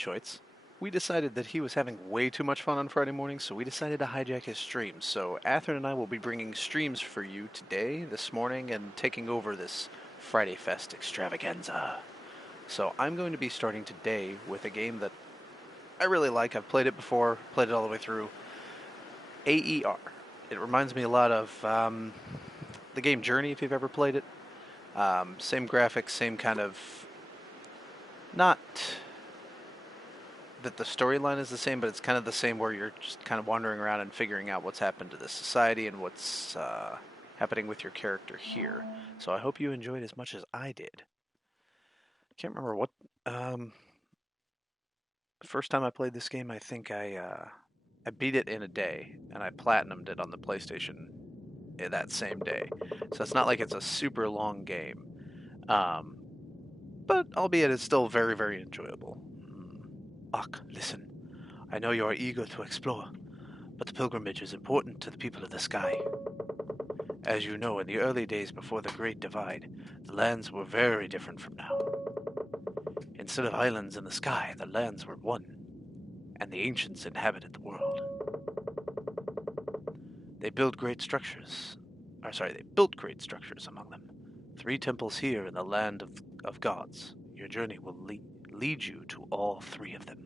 Choitz. We decided that he was having way too much fun on Friday morning, so we decided to hijack his stream. So Atherton and I will be bringing streams for you today, this morning, and taking over this Friday Fest extravaganza. So I'm going to be starting today with a game that I really like. I've played it before, played it all the way through. A.E.R. It reminds me a lot of the game Journey, if you've ever played it. Same graphics, same kind of... Not that the storyline is the same, but it's kind of the same where you're just kind of wandering around and figuring out what's happened to this society and what's happening with your character here. So I hope you enjoyed as much as I did. I can't remember what... the first time I played this game, I think I beat it in a day, and I platinumed it on the PlayStation that same day. So it's not like it's a super long game. But albeit it's still very, very enjoyable. Ak, listen. I know you are eager to explore, but the pilgrimage is important to the people of the sky. As you know, in the early days before the Great Divide, the lands were very different from now. Instead of islands in the sky, the lands were one, and the ancients inhabited the world. They built great structures among them. 3 temples here in the land of gods. Your journey will lead you to all 3 of them.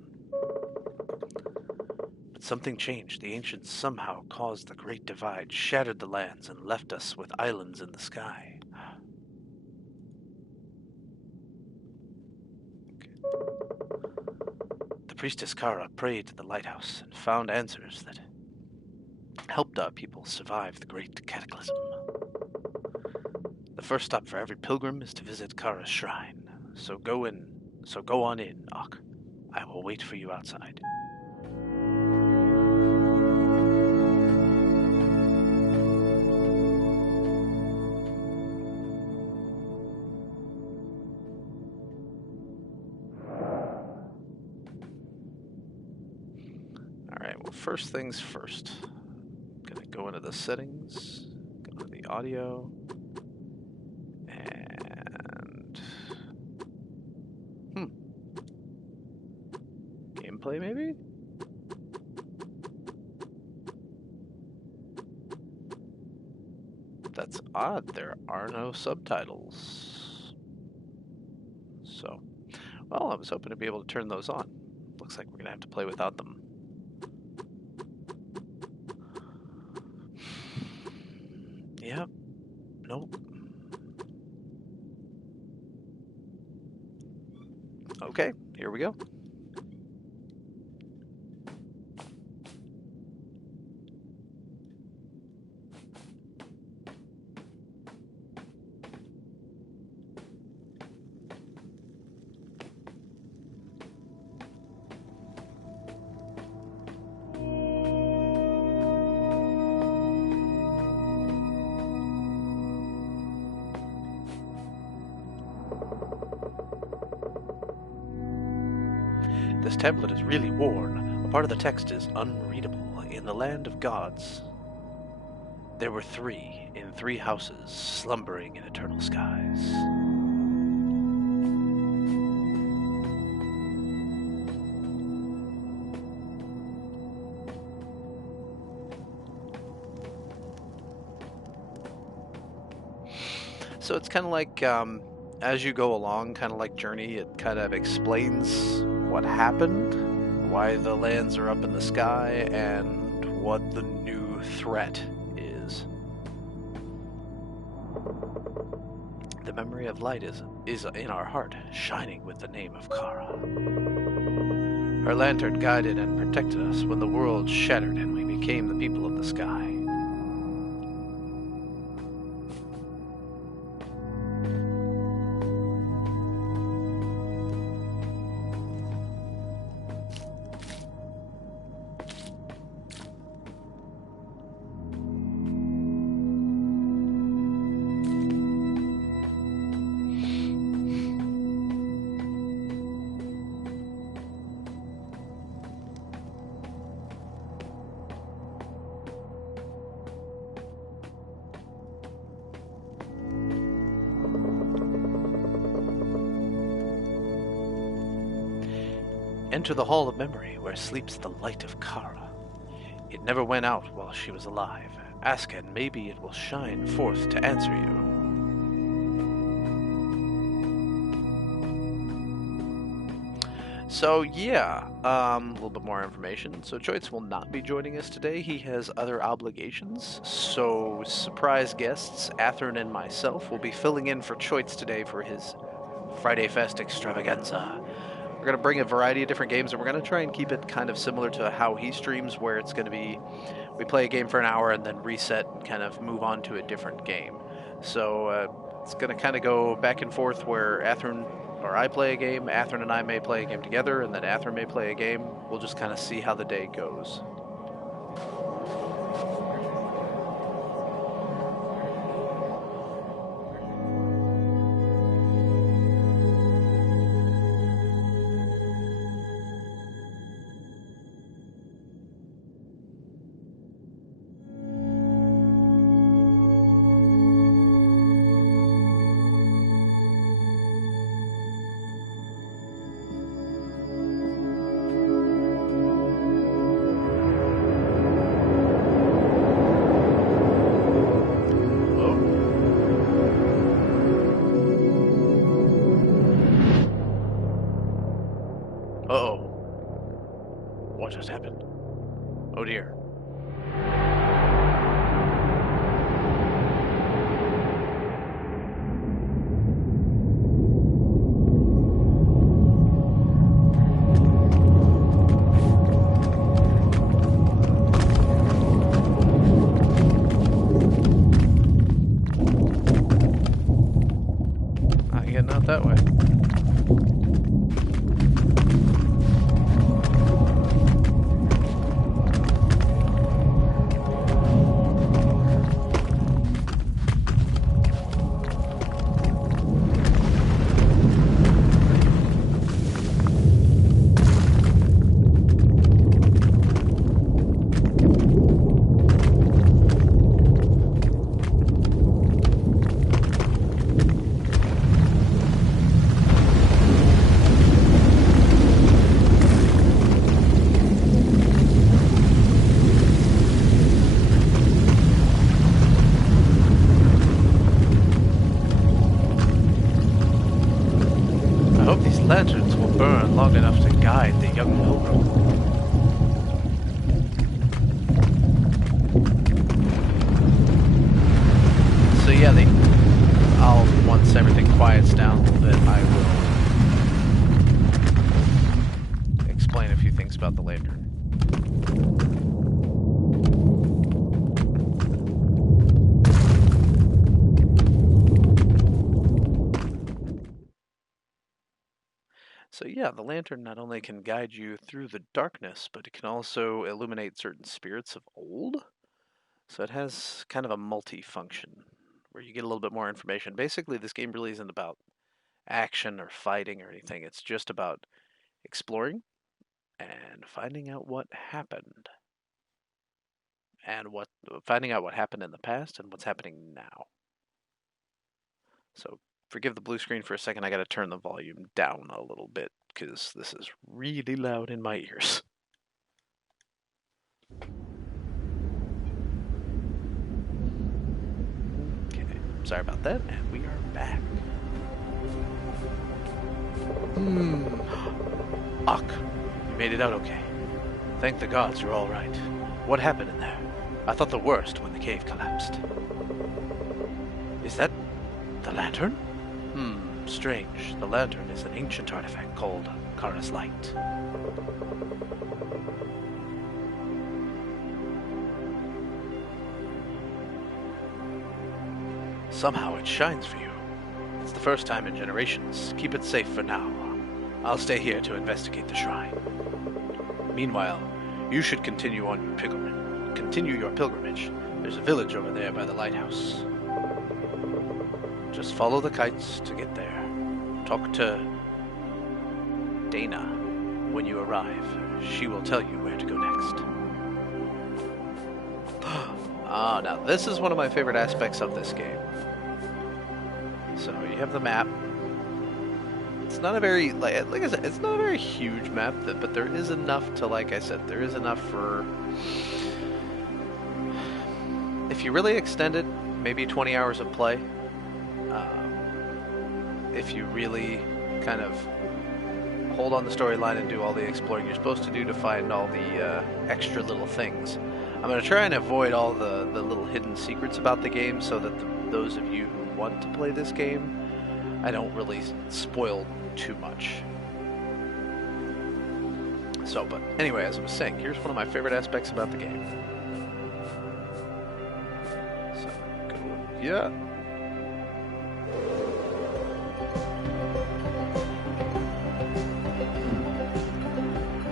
But something changed. The ancients somehow caused the Great Divide, shattered the lands, and left us with islands in the sky. The priestess Kara prayed to the lighthouse and found answers that helped our people survive the great cataclysm. The first stop for every pilgrim is to visit Kara's shrine. So go on in, Ak. I will wait for you outside. Alright, well, first things first. Gonna go into the settings, go to the audio, and gameplay maybe? That's odd, there are no subtitles. So, well, I was hoping to be able to turn those on. Looks like we're gonna have to play without them. Yep. Nope. Okay, here we go. This tablet is really worn. A part of the text is unreadable. In the land of gods, there were 3 in 3 houses, slumbering in eternal skies. So it's kind of like, as you go along, kind of like Journey, it kind of explains what happened, why the lands are up in the sky, and what the new threat is. The memory of light is in our heart, shining with the name of Kara. Her lantern guided and protected us when the world shattered and we became the people of the sky. Enter the Hall of Memory, where sleeps the light of Kara. It never went out while she was alive. Ask and maybe it will shine forth to answer you. So yeah, a little bit more information. So Choitz will not be joining us today. He has other obligations. So surprise guests, Athern and myself, will be filling in for Choitz today for his Friday Fest Extravaganza. We're going to bring a variety of different games, and we're going to try and keep it kind of similar to how he streams, where it's going to be, we play a game for an hour and then reset and kind of move on to a different game. So it's going to kind of go back and forth where Athern or I play a game, Athern and I may play a game together, and then Athern may play a game. We'll just kind of see how the day goes. Uh-oh. What just happened? Oh dear. Not getting out that way. Lanterns will burn long enough to guide the young pilgrim. So yeah, once everything quiets down a little bit, I will explain a few things about the lantern. So yeah, the lantern not only can guide you through the darkness, but it can also illuminate certain spirits of old. So it has kind of a multi-function where you get a little bit more information. Basically, this game really isn't about action or fighting or anything. It's just about exploring and finding out what happened. And finding out what happened in the past and what's happening now. So forgive the blue screen for a second. I got to turn the volume down a little bit because this is really loud in my ears. Okay, sorry about that, and we are back. Ak, you made it out okay. Thank the gods you're all right. What happened in there? I thought the worst when the cave collapsed. Is that the lantern? Strange. The lantern is an ancient artifact called Kara's Light. Somehow it shines for you. It's the first time in generations. Keep it safe for now. I'll stay here to investigate the shrine. Meanwhile, you should continue on your pilgrimage. Continue your pilgrimage. There's a village over there by the lighthouse. Just follow the kites to get there. Talk to Dana when you arrive. She will tell you where to go next. Now this is one of my favorite aspects of this game. So you have the map. It's not a very, like I said, it's not a very huge map, but there is enough to, like I said, there is enough for, if you really extend it, maybe 20 hours of play. If you really kind of hold on the storyline and do all the exploring you're supposed to do to find all the extra little things. I'm going to try and avoid all the little hidden secrets about the game so that those of you who want to play this game, I don't really spoil too much. So, but anyway, as I was saying, here's one of my favorite aspects about the game. So, go, yeah.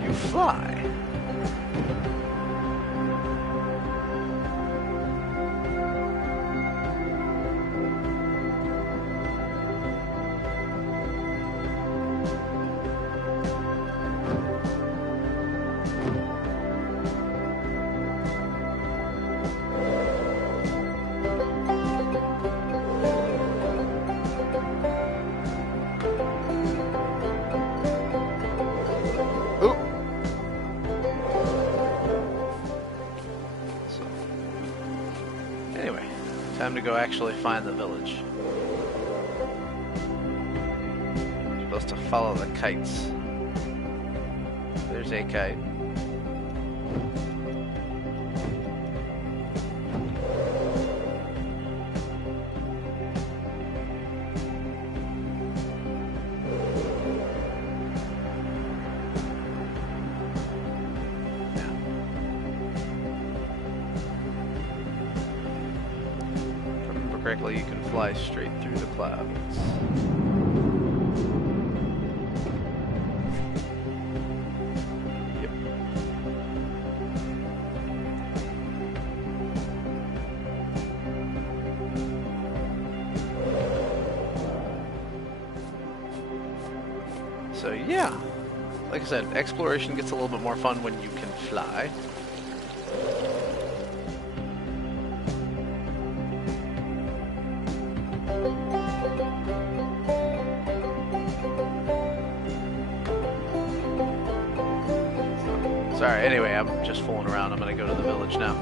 You fly. Time to go actually find the village. I'm supposed to follow the kites. There's a kite. Correctly, you can fly straight through the clouds. Yep. So yeah, like I said, exploration gets a little bit more fun when you can fly. Sorry, anyway, I'm just fooling around. I'm gonna go to the village now.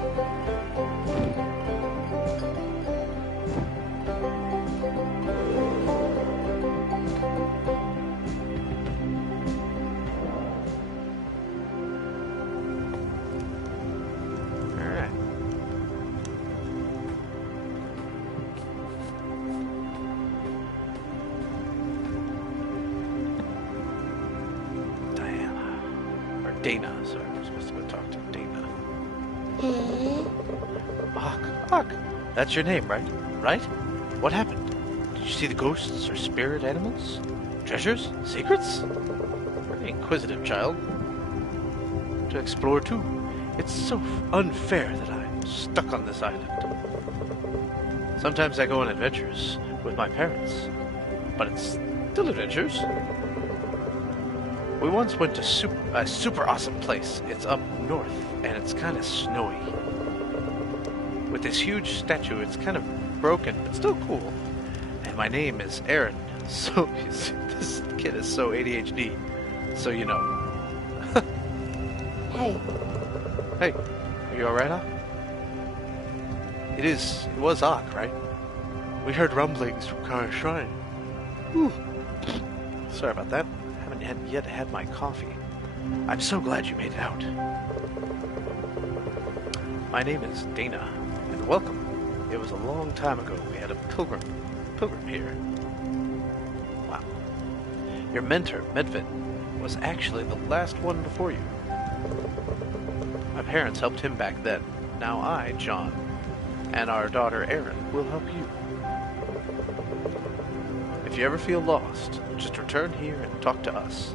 Alright. Diana. Or Dana, sorry. Talk to Dana. Hawk, that's your name, right? Right? What happened? Did you see the ghosts or spirit animals? Treasures? Secrets? Very inquisitive child. To explore too. It's so unfair that I'm stuck on this island. Sometimes I go on adventures with my parents, but it's still adventures. We once went to a super awesome place. It's up north, and it's kind of snowy. With this huge statue, it's kind of broken, but still cool. And my name is Aaron. So, this kid is so ADHD. So you know. Hey. Hey, are you alright, Hawk? It was Hawk, right? We heard rumblings from Kara's shrine. Whew. Sorry about that. Hadn't yet had my coffee. I'm so glad you made it out. My name is Dana, and welcome. It was a long time ago we had a pilgrim here. Wow. Your mentor, Medved, was actually the last one before you. My parents helped him back then. Now I, John, and our daughter Erin will help you. If you ever feel lost, just return here and talk to us.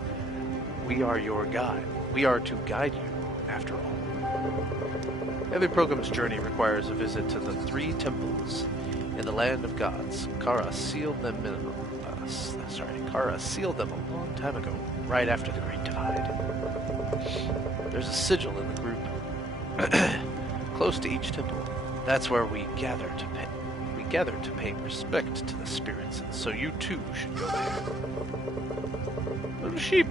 We are your guide. We are to guide you, after all. Every pilgrim's journey requires a visit to the 3 temples in the land of gods. Kara sealed them a long time ago, right after the Great Divide. There's a sigil in the group close to each temple. That's where we gather to together to pay respect to the spirits, and so you too should go there. Little sheep!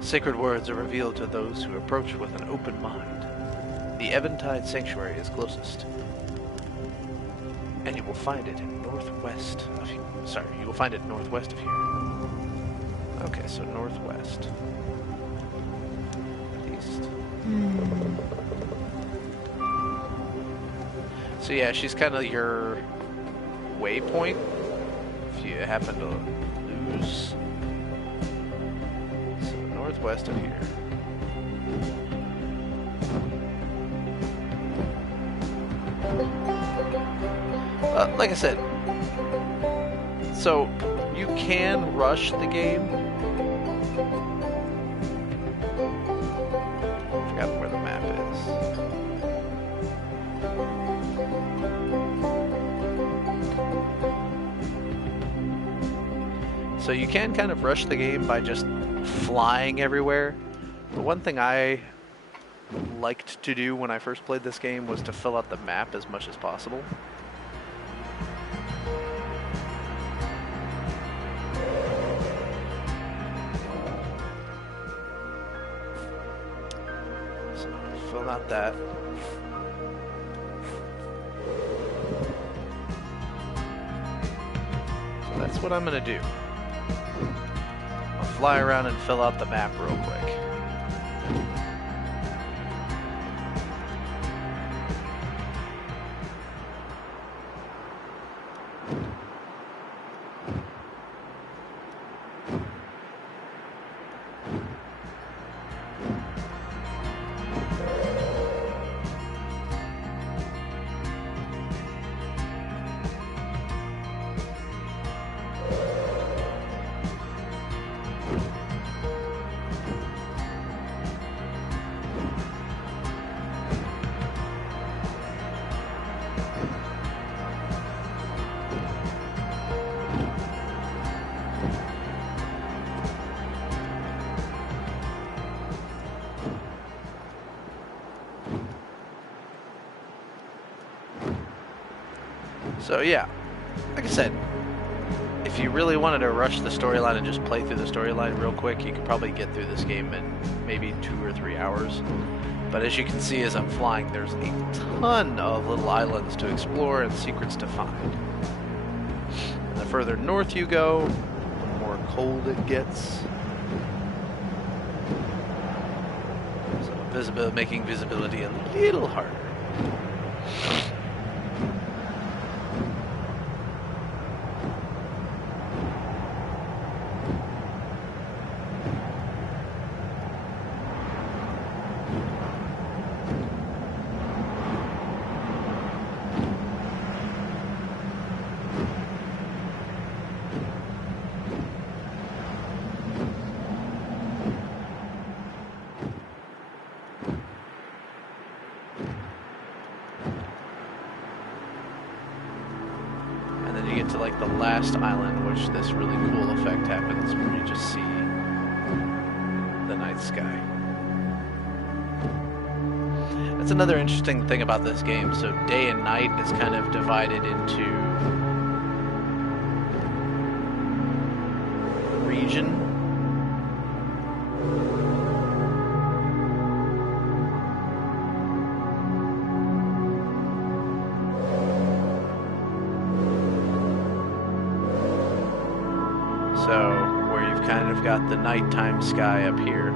Sacred words are revealed to those who approach with an open mind. The Eventide Sanctuary is closest, and you will find it northwest of here. Sorry, you will find it northwest of here. Okay, so northwest. East. So yeah, she's kind of your waypoint if you happen to lose. So northwest of here. Like I said, so you can rush the game. Forgot where the map is. So you can kind of rush the game by just flying everywhere. The one thing I liked to do when I first played this game was to fill out the map as much as possible. So fill out that. So that's what I'm gonna do. I'll fly around and fill out the map real quick. So yeah, like I said, if you really wanted to rush the storyline and just play through the storyline real quick, you could probably get through this game in maybe 2 or 3 hours. But as you can see as I'm flying, there's a ton of little islands to explore and secrets to find. And the further north you go, the more cold it gets. So making visibility a little harder. To like the last island, which this really cool effect happens where you just see the night sky. That's another interesting thing about this game. So day and night is kind of divided into region. So, where you've kind of got the nighttime sky up here,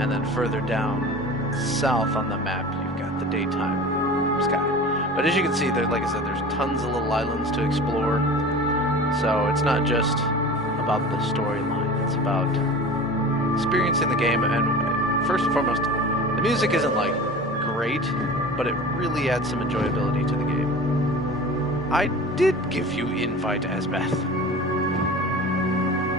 and then further down south on the map, you've got the daytime sky. But as you can see, there, like I said, there's tons of little islands to explore. So it's not just about the storyline; it's about experiencing the game. And first and foremost, the music isn't like great, but it really adds some enjoyability to the game. I did give you invite, Asbeth.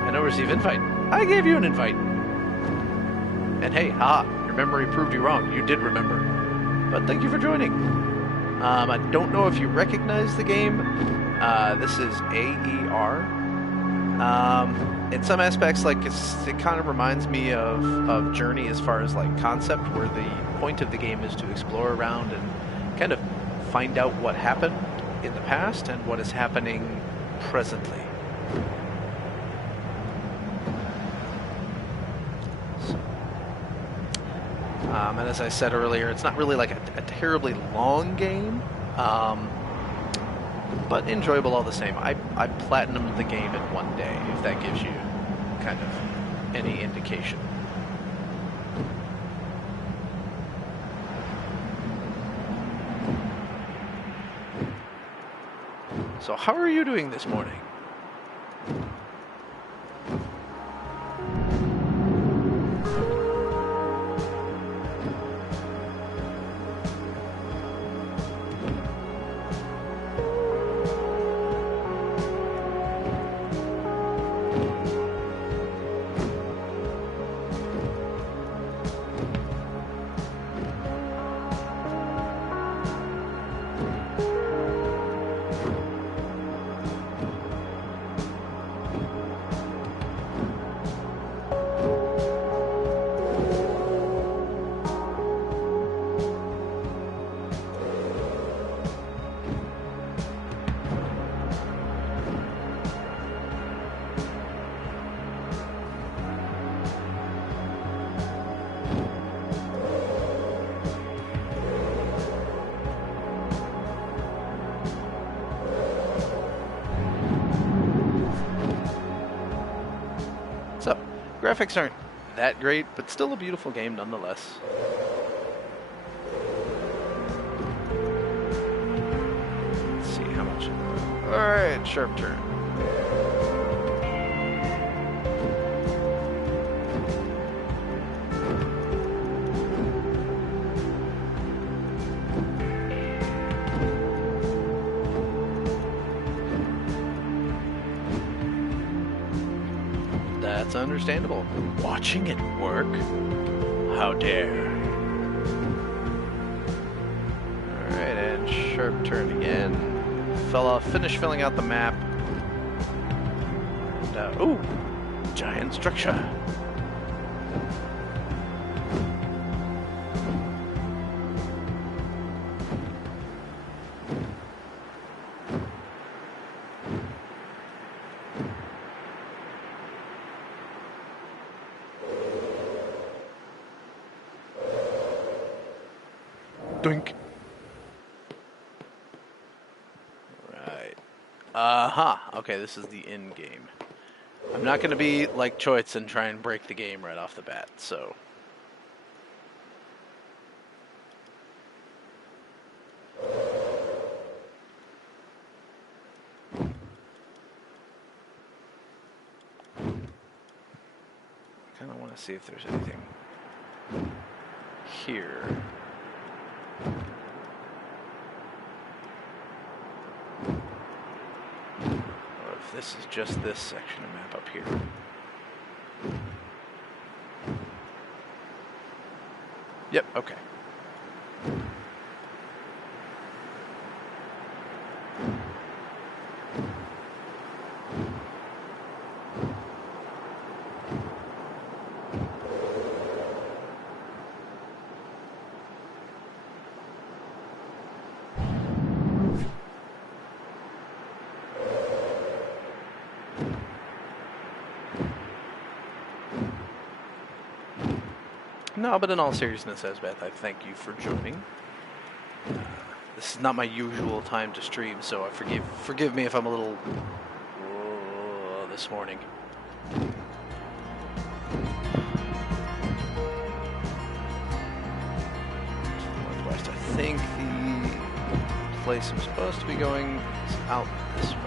I know receive invite. I gave you an invite. And hey, haha, your memory proved you wrong. You did remember. But thank you for joining. I don't know if you recognize the game. This is A.E.R. In some aspects, like it kind of reminds me of Journey as far as like concept, where the point of the game is to explore around and kind of find out what happened in the past and what is happening presently. And as I said earlier, it's not really like a terribly long game, but enjoyable all the same. I platinumed the game in one day, if that gives you kind of any indication. So how are you doing this morning? So, graphics aren't that great, but still a beautiful game nonetheless. Let's see how much. Alright, sharp turn. That's understandable. Watching it work? How dare. Alright, and sharp turn again. Finish filling out the map. And, ooh! Giant structure. Doink. Right. Okay, this is the end game. I'm not going to be like Choitz and try and break the game right off the bat, so. I kind of want to see if there's anything here. Or if this is just this section of map up here. Yep, okay. No, but in all seriousness, Esbeth, I thank you for joining. This is not my usual time to stream, so forgive me if I'm a little this morning. Northwest. I think the place I'm supposed to be going is out this way.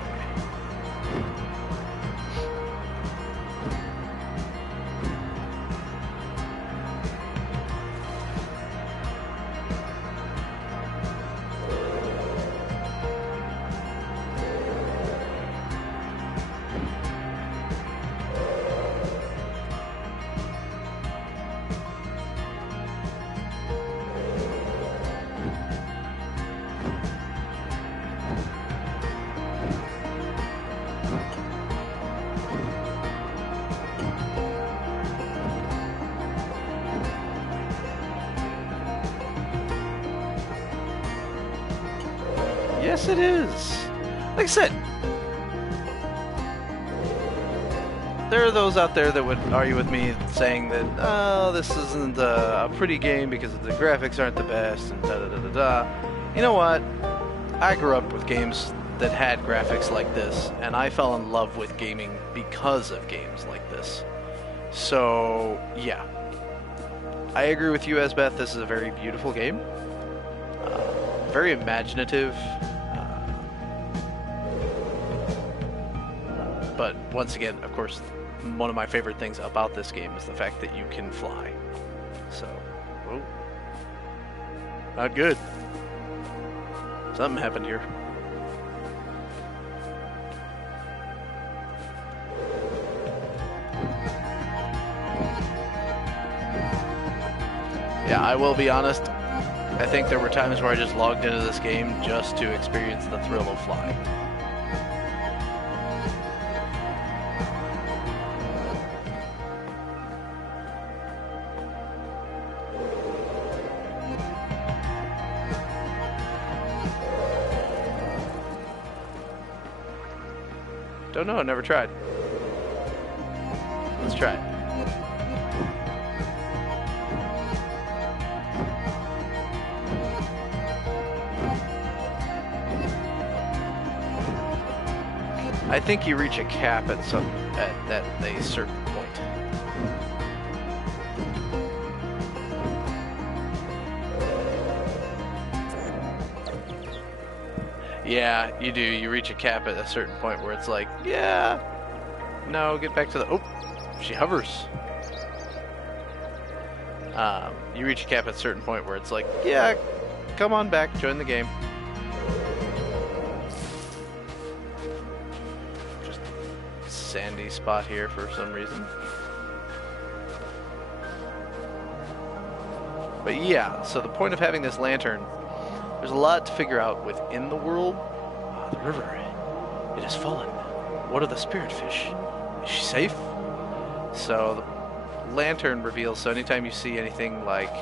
Yes, it is. Like I said, there are those out there that would argue with me saying that, oh, this isn't a pretty game because the graphics aren't the best and da-da-da-da-da. You know what? I grew up with games that had graphics like this, and I fell in love with gaming because of games like this. So, yeah. I agree with you, Asbeth. This is a very beautiful game. Very imaginative. But once again, of course, one of my favorite things about this game is the fact that you can fly. So, oh, not good. Something happened here. Yeah, I will be honest. I think there were times where I just logged into this game just to experience the thrill of flying. Don't know, never tried. Let's try it. I think you reach a cap at a certain point. Yeah, you do. You reach a cap at a certain point where it's like, yeah, no, get back to the... Oh, she hovers. You reach a cap at a certain point where it's like, yeah, come on back, join the game. Just sandy spot here for some reason. But yeah, so the point of having this lantern, there's a lot to figure out within the world. Oh, the river, it has fallen. What are the spirit fish? Is she safe? So the lantern reveals, so anytime you see anything like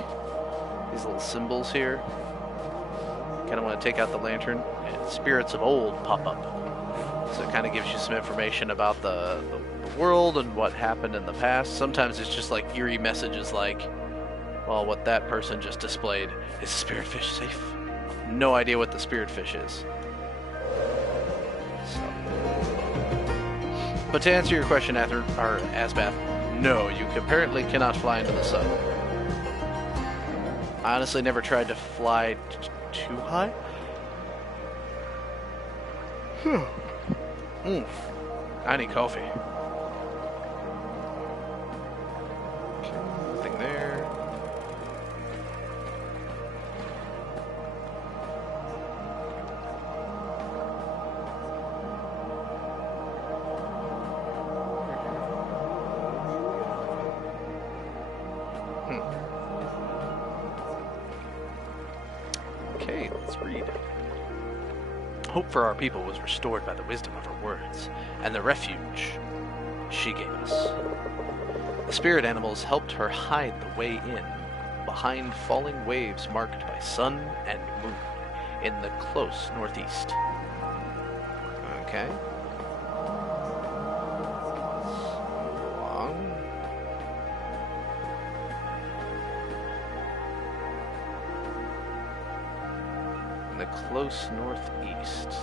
these little symbols here, you kind of want to take out the lantern, and spirits of old pop up. So it kind of gives you some information about the world and what happened in the past. Sometimes it's just like eerie messages like, well, what that person just displayed, is the spirit fish safe? No idea what the spirit fish is. So. But to answer your question, Asbath, no, you apparently cannot fly into the sun. I honestly never tried to fly too high. I need coffee. Okay, nothing there. Okay, let's read. Hope for our people was restored by the wisdom of her words, and the refuge she gave us. The spirit animals helped her hide the way in, behind falling waves marked by sun and moon, in the close northeast. Okay. The close northeast.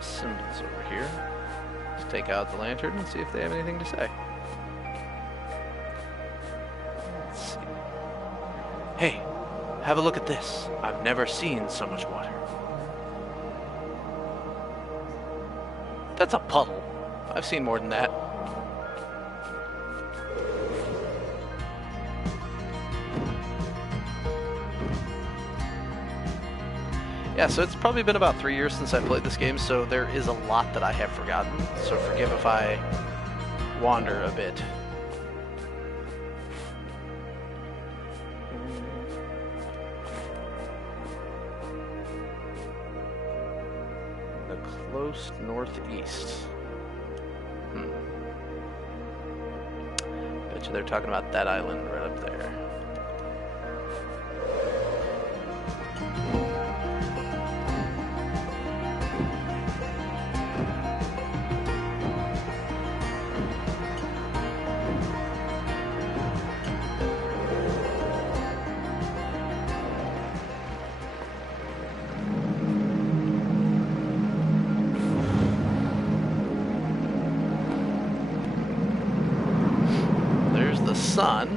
Symbols over here. Let's take out the lantern and see if they have anything to say. Let's see. Hey, have a look at this. I've never seen so much water. That's a puddle. I've seen more than that. Yeah, so it's probably been about 3 years since I played this game, so there is a lot that I have forgotten. So forgive if I wander a bit. The close northeast. Bet you they're talking about that island right up there. Sun.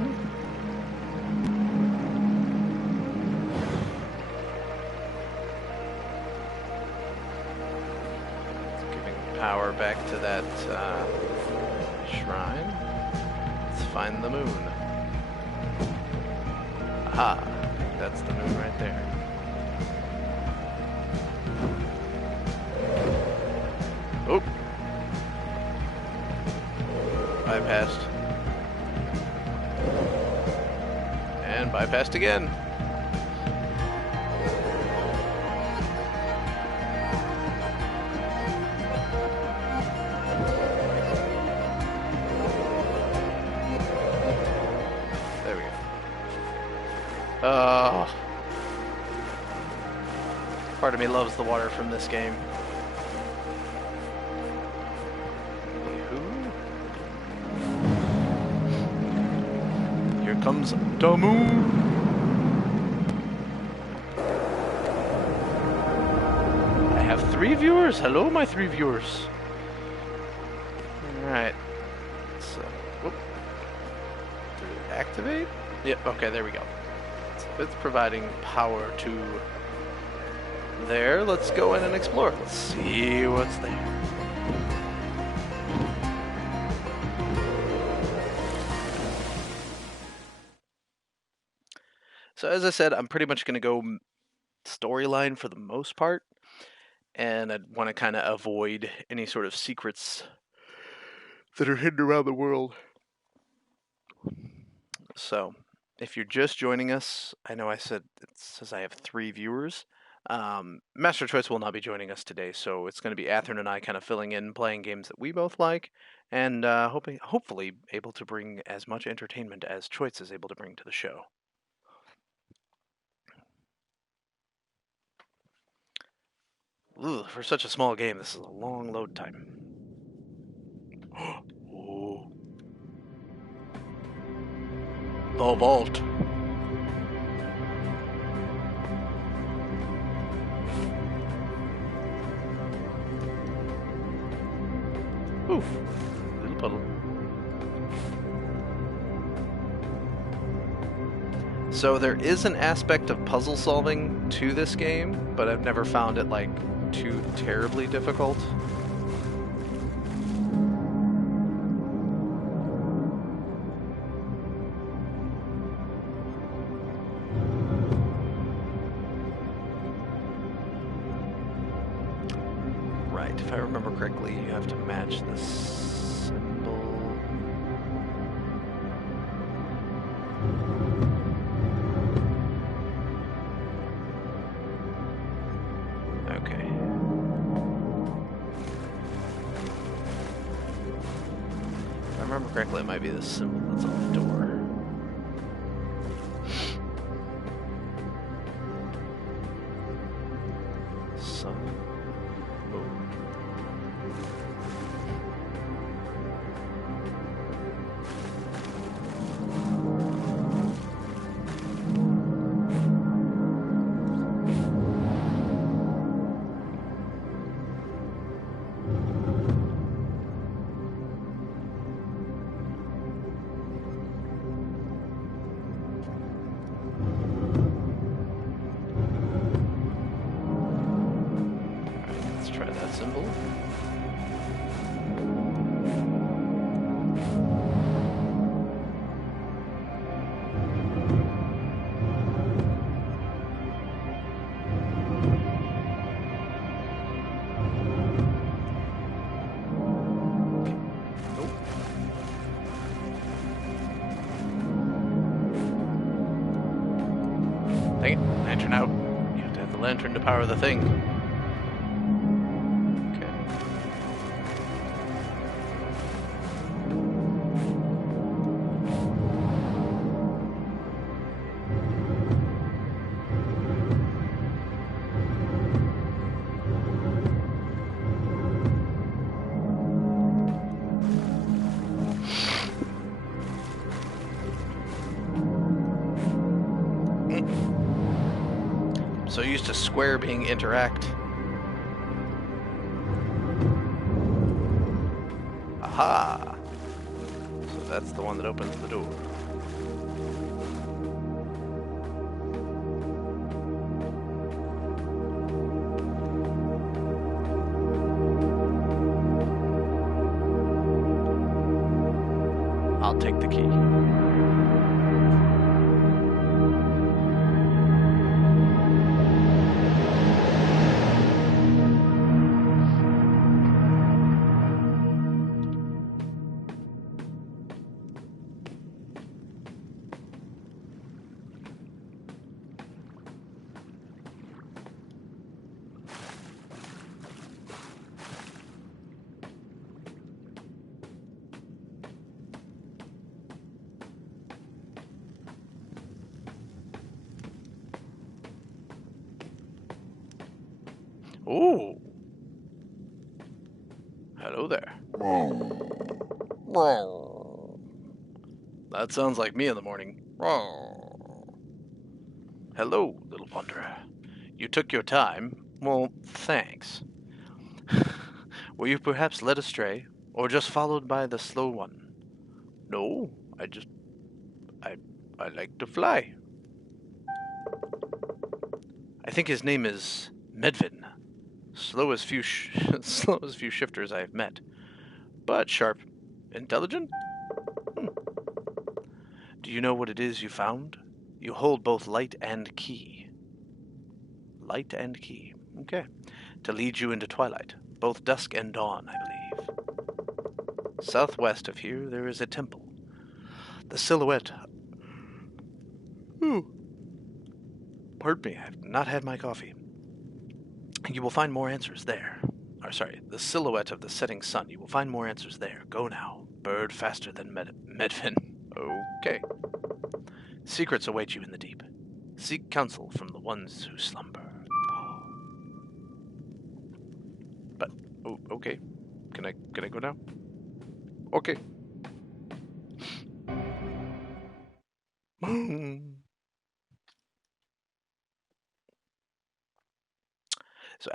Giving power back to that shrine. Let's find the moon. Aha, that's the moon right there. Oh, bypassed. And bypassed again. There we go. Oh. Part of me loves the water from this game. Here comes the moon. I have 3 viewers. Hello, my 3 viewers. Alright. So, whoop. Did it activate? Yep, okay, there we go. So it's providing power to there. Let's go in and explore. Let's see what's there. So as I said, I'm pretty much going to go storyline for the most part, and I'd want to kind of avoid any sort of secrets that are hidden around the world. So, if you're just joining us, I know I said it says I have 3 viewers. Master Choitz will not be joining us today, so it's going to be A.E.R and I kind of filling in, playing games that we both like, and hopefully able to bring as much entertainment as Choitz is able to bring to the show. Ugh, for such a small game, this is a long load time. Oh. The vault. Oof. Little puddle. So there is an aspect of puzzle solving to this game, but I've never found it like too terribly difficult. Right, if I remember correctly, you have to match the symbol. Okay. If I remember correctly, it might be the symbol that's on the door. lantern to power the thing. Okay. So used to square being interact. Aha! So that's the one that opens the door. I'll take the key. Ooh. Hello there. That sounds like me in the morning. Hello, little wanderer. You took your time. Well, thanks. Were you perhaps led astray, or just followed by the slow one? No, I like to fly. I think his name is Medvin. Slow as few shifters I have met, but sharp, intelligent. Do you know what it is you found? You hold both light and key. Light and key. Okay. To lead you into twilight, both dusk and dawn, I believe. Southwest of here, there is a temple. The silhouette. Pardon me, I've not had my coffee. You will find more answers there. The silhouette of the setting sun. You will find more answers there. Go now. Bird faster than Medvin. Okay. Secrets await you in the deep. Seek counsel from the ones who slumber. But, okay. Can I go now? Okay. So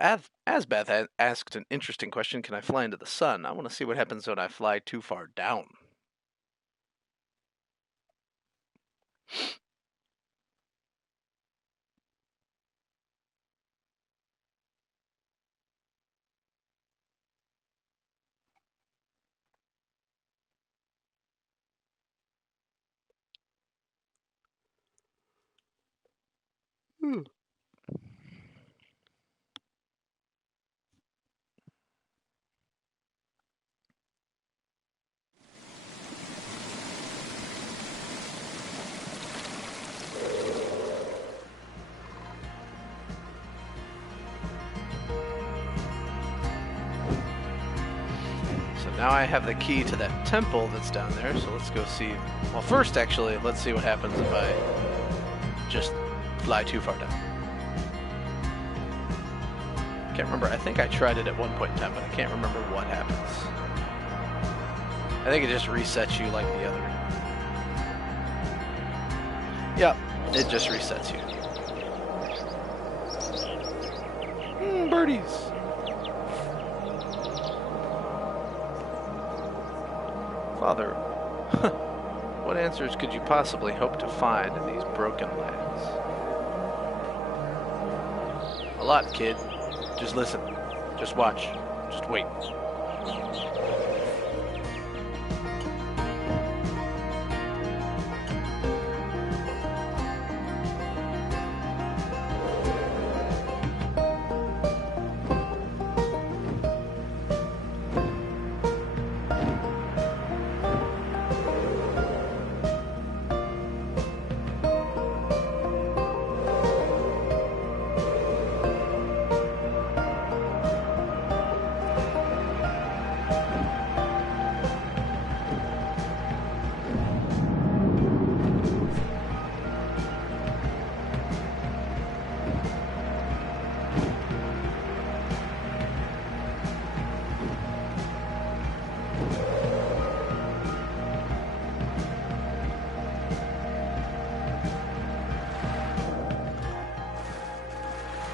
Asbath asked an interesting question. Can I fly into the sun? I want to see what happens when I fly too far down. Now I have the key to that temple that's down there, so let's go see. Well, first, actually, let's see what happens if I just fly too far down. Can't remember. I think I tried it at one point in time, but I can't remember what happens. I think it just resets you like the other. Yep, it just resets you. Birdies! Father, what answers could you possibly hope to find in these broken lands? A lot, kid. Just listen. Just watch. Just wait.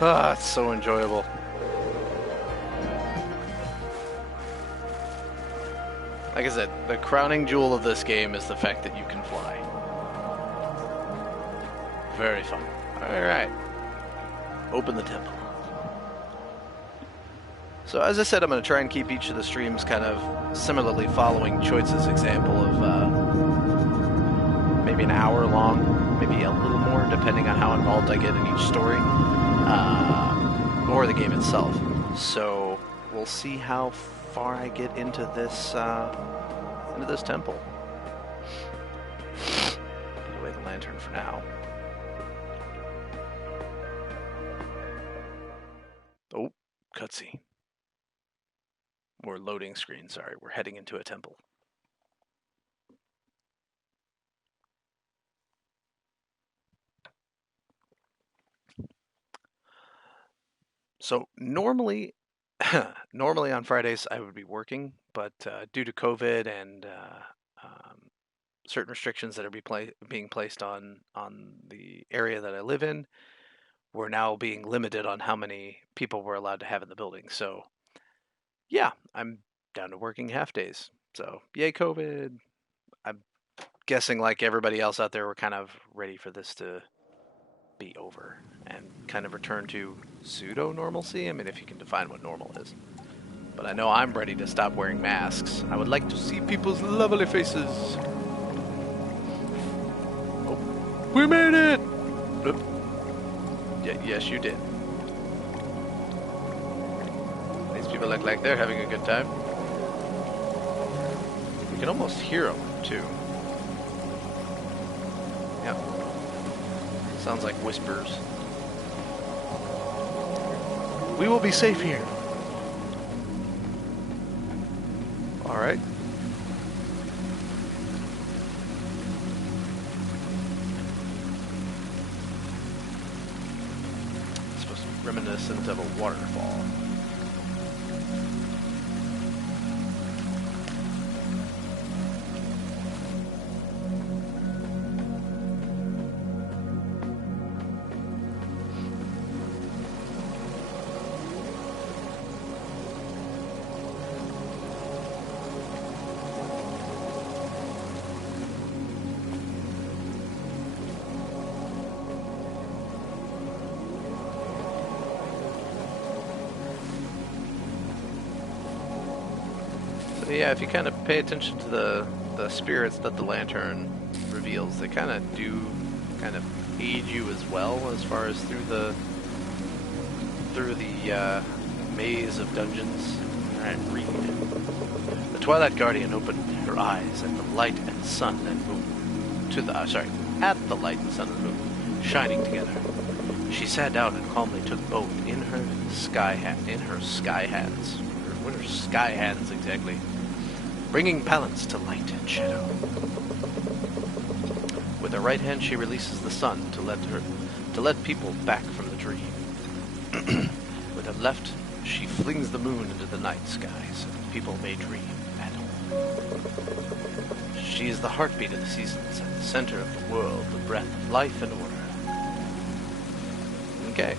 Ah, it's so enjoyable. Like I said, the crowning jewel of this game is the fact that you can fly. Very fun. Alright. Open the temple. So as I said, I'm going to try and keep each of the streams kind of similarly following Choitz's example of maybe an hour long, maybe a little more, depending on how involved I get in each story, or the game itself. So we'll see how far I get into this temple. Put away the lantern for now. Oh, cutscene. Or loading screen, sorry. We're heading into a temple. So normally on Fridays I would be working, but due to COVID and certain restrictions that are being placed on the area that I live in, we're now being limited on how many people we're allowed to have in the building. So yeah, I'm down to working half days. So yay COVID. I'm guessing like everybody else out there, we're kind of ready for this to be over and kind of return to pseudo-normalcy. I mean, if you can define what normal is. But I know I'm ready to stop wearing masks. I would like to see people's lovely faces. Oh, we made it! Yes, you did. These people look like they're having a good time. We can almost hear them, too. Yep. Sounds like whispers. We will be safe here. Alright. It's supposed to be reminiscent of a waterfall. Yeah, if you kind of pay attention to the spirits that the lantern reveals, they kind of do kind of aid you as well as far as through the maze of dungeons. Alright, read. The Twilight Guardian opened her eyes at the light and sun and moon. At the light and sun and moon, shining together. She sat down and calmly took both in her sky hands. What are sky hands exactly? Bringing balance to light and shadow. With her right hand, she releases the sun to let people back from the dream. With her left, she flings the moon into the night sky so that people may dream at home. She is the heartbeat of the seasons, at the center of the world, the breath of life and order. Okay.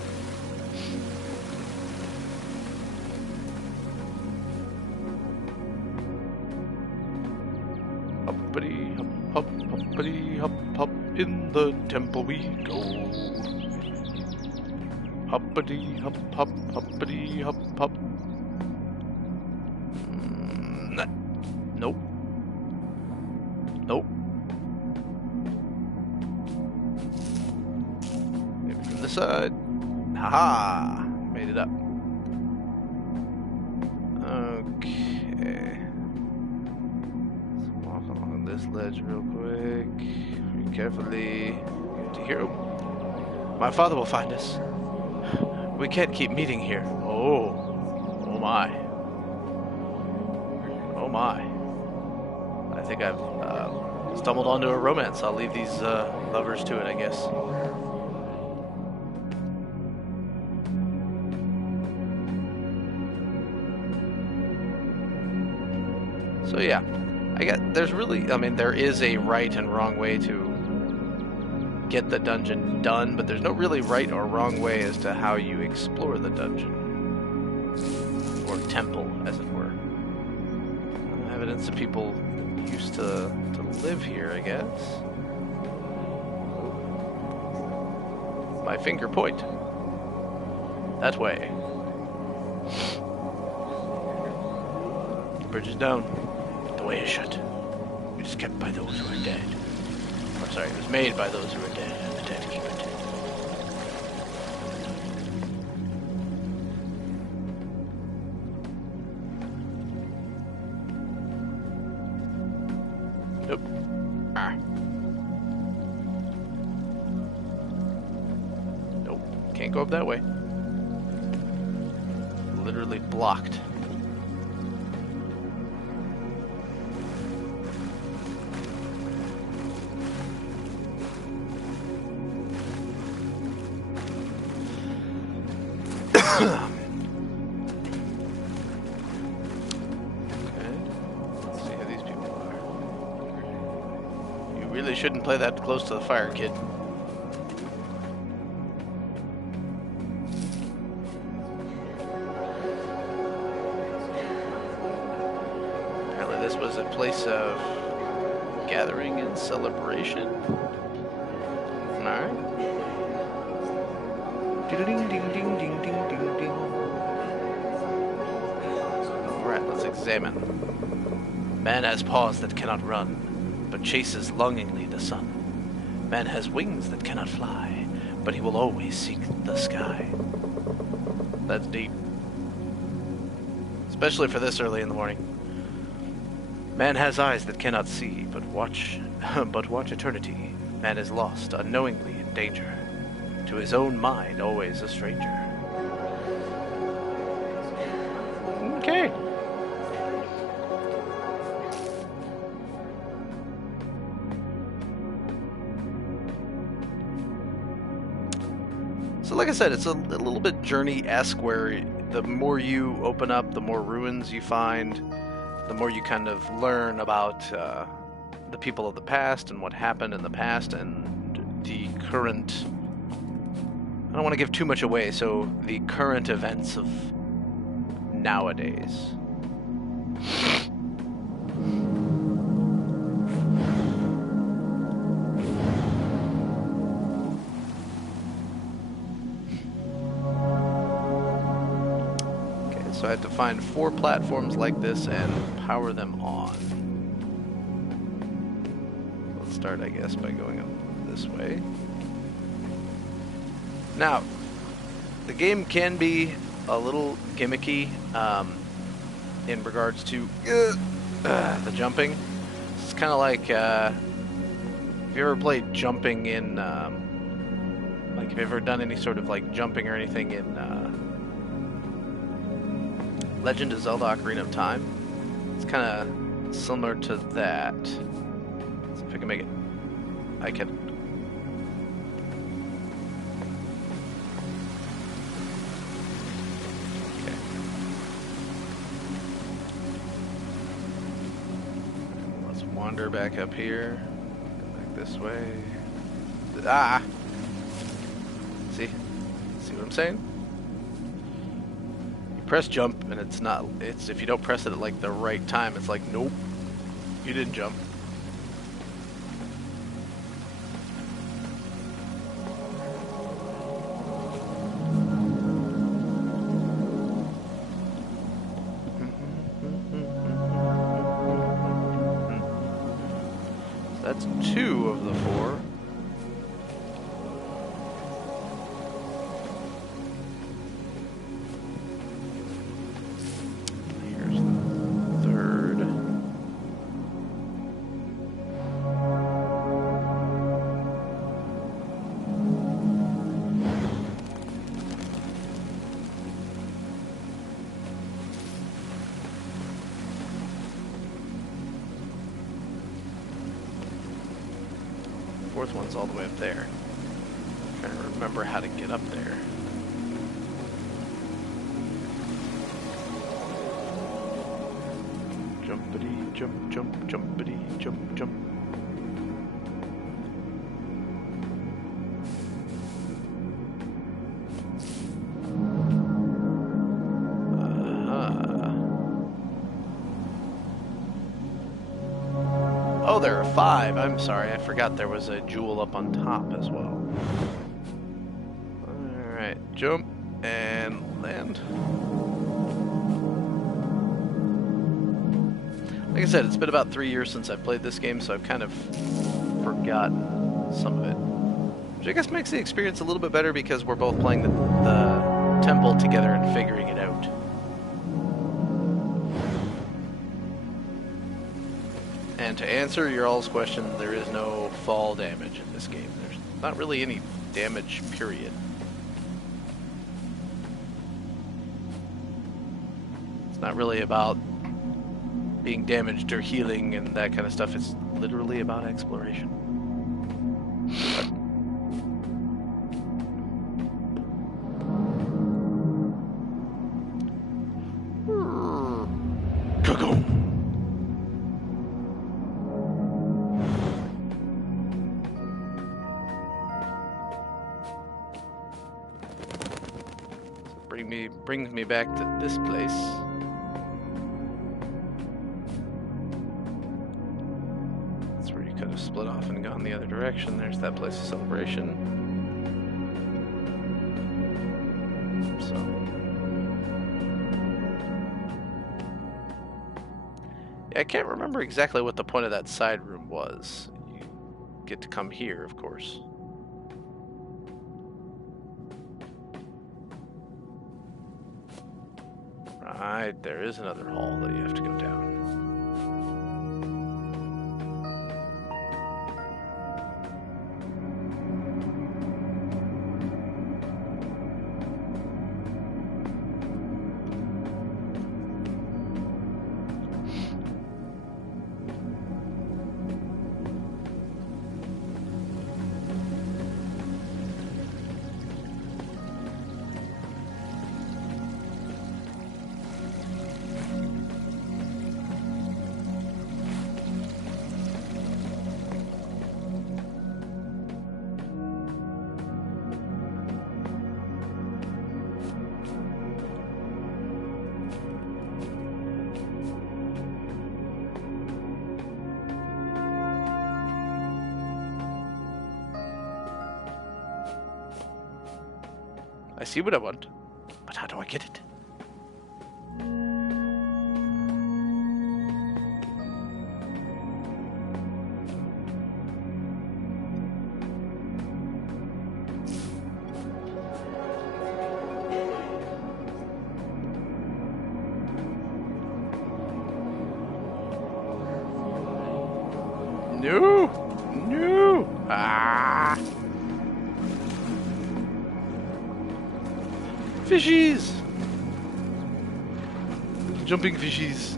Hoppity hop hop, hoppity hop hop, in the temple we go. Hoppity hop hop, hoppity hop hop. Nope. Nope. Maybe from this side. Haha! Made it up. Okay. Let's walk along this ledge real quick. Very carefully. To here. My father will find us. We can't keep meeting here. Oh. Oh my. Oh my. I think I've stumbled onto a romance. I'll leave these lovers to it, I guess. So yeah, there is a right and wrong way to get the dungeon done, but there's no really right or wrong way as to how you explore the dungeon. Or temple, as it were. Evidence that people used to live here, I guess. My finger point. That way. The bridge is down. The way is shut. It is kept by those who are dead. Or sorry, it was made by those who are dead, and the dead keep it. Nope. Ah. Nope. Can't go up that way. Literally blocked. Shouldn't play that close to the fire, kid. Apparently this was a place of gathering and celebration. Alright. Alright, let's examine. Man has paws that cannot run, but chases longingly the sun. Man has wings that cannot fly, but he will always seek the sky. That's deep. Especially for this early in the morning. Man has eyes that cannot see, but watch eternity. Man is lost, unknowingly in danger. To his own mind, always a stranger. Okay. So like I said, it's a little bit journey-esque where the more you open up, the more ruins you find, the more you kind of learn about the people of the past and what happened in the past and the current... I don't want to give too much away, so the current events of nowadays. So I have to find 4 platforms like this and power them on. Let's start, I guess, by going up this way. Now, the game can be a little gimmicky in regards to the jumping. It's kind of like, have you ever played jumping in, like, have you ever done any sort of, like, jumping or anything in, Legend of Zelda Ocarina of Time? It's kind of similar to that. Let's see if I can make it. I can. Okay. Let's wander back up here. Go back this way. Ah! See? See what I'm saying? Press jump and it's not, it's if you don't press it at like the right time, it's like, nope, you didn't jump. So that's 2 of the 4. Fourth one's all the way up there. I'm trying to remember how to get up there. Jumpity, jump, jump, jumpity, jump, jump. Oh, there are 5. I'm sorry, I forgot there was a jewel up on top as well. Alright, jump and land. Like I said, it's been about 3 years since I've played this game, so I've kind of forgotten some of it. Which I guess makes the experience a little bit better because we're both playing the temple together and figuring it out. And to answer your all's question, there is no fall damage in this game. There's not really any damage, period. It's not really about being damaged or healing and that kind of stuff. It's literally about exploration. Brings me back to this place. That's where you could have split off and gone the other direction. There's that place of celebration. So yeah, I can't remember exactly what the point of that side room was. You get to come here, of course. Right, there is another hall that you have to go down. I see what I want, but how do I get it? No! No! Ah! Fishies! Jumping fishies.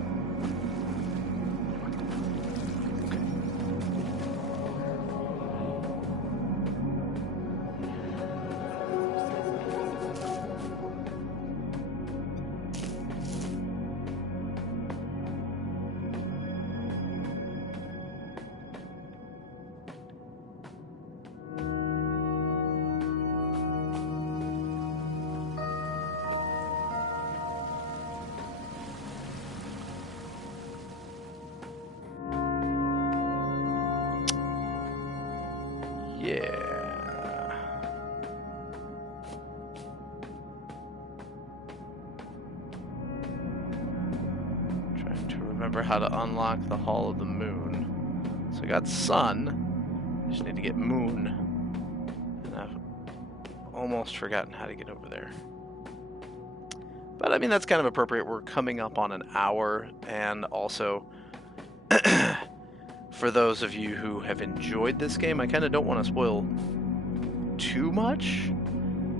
Yeah. Trying to remember how to unlock the Hall of the Moon. So I got Sun. Just need to get Moon. And I've almost forgotten how to get over there. But I mean, that's kind of appropriate. We're coming up on an hour, and also for those of you who have enjoyed this game, I kind of don't want to spoil too much,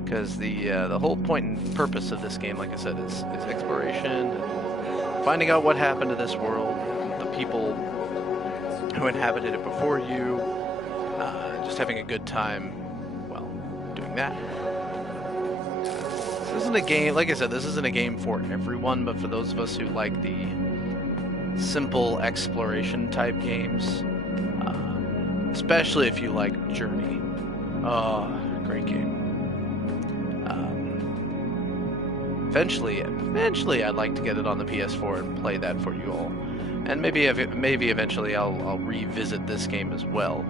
because the whole point and purpose of this game, like I said, is exploration, and finding out what happened to this world, the people who inhabited it before you, just having a good time, well, doing that. This isn't a game, like I said, this isn't a game for everyone, but for those of us who like the simple exploration type games, especially if you like Journey. Oh, great game. Eventually I'd like to get it on the PS4 and play that for you all. And maybe eventually I'll revisit this game as well.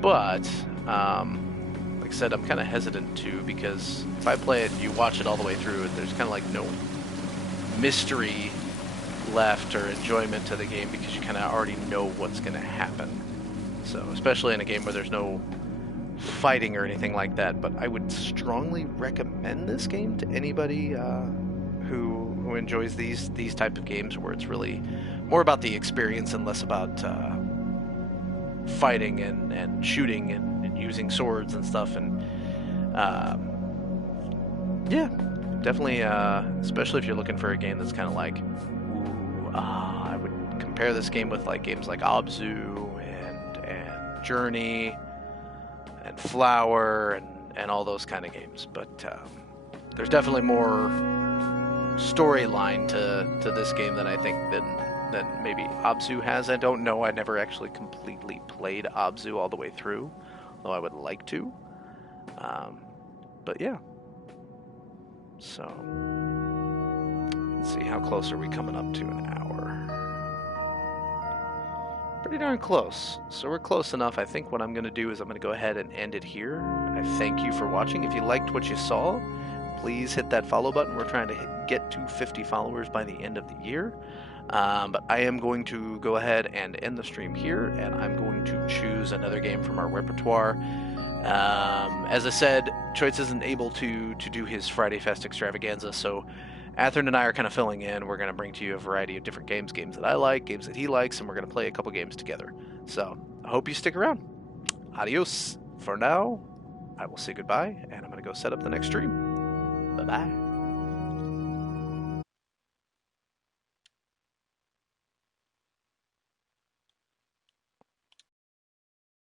But like I said, I'm kind of hesitant to, because if I play it, you watch it all the way through, there's kind of like no mystery left or enjoyment to the game, because you kind of already know what's going to happen. So especially in a game where there's no fighting or anything like that. But I would strongly recommend this game to anybody who enjoys these type of games, where it's really more about the experience and less about fighting and shooting and using swords and stuff. And yeah, definitely, especially if you're looking for a game that's kind of like, I would compare this game with like games like Abzu and Journey and Flower and all those kind of games. But there's definitely more storyline to this game than I think than maybe Abzu has. I don't know. I never actually completely played Abzu all the way through, though I would like to. But yeah. So let's see, how close are we coming up to an hour? Pretty darn close. So we're close enough. I think what I'm going to do is I'm going to go ahead and end it here. I thank you for watching. If you liked what you saw, please hit that follow button. We're trying to get to 50 followers by the end of the year. But I am going to go ahead and end the stream here, and I'm going to choose another game from our repertoire. As I said, Choitz isn't able to do his Friday Fest Extravaganza, so Atherin and I are kind of filling in. We're going to bring to you a variety of different games that I like, games that he likes, and we're going to play a couple games together. So I hope you stick around. Adios. For now, I will say goodbye, and I'm going to go set up the next stream. Bye-bye.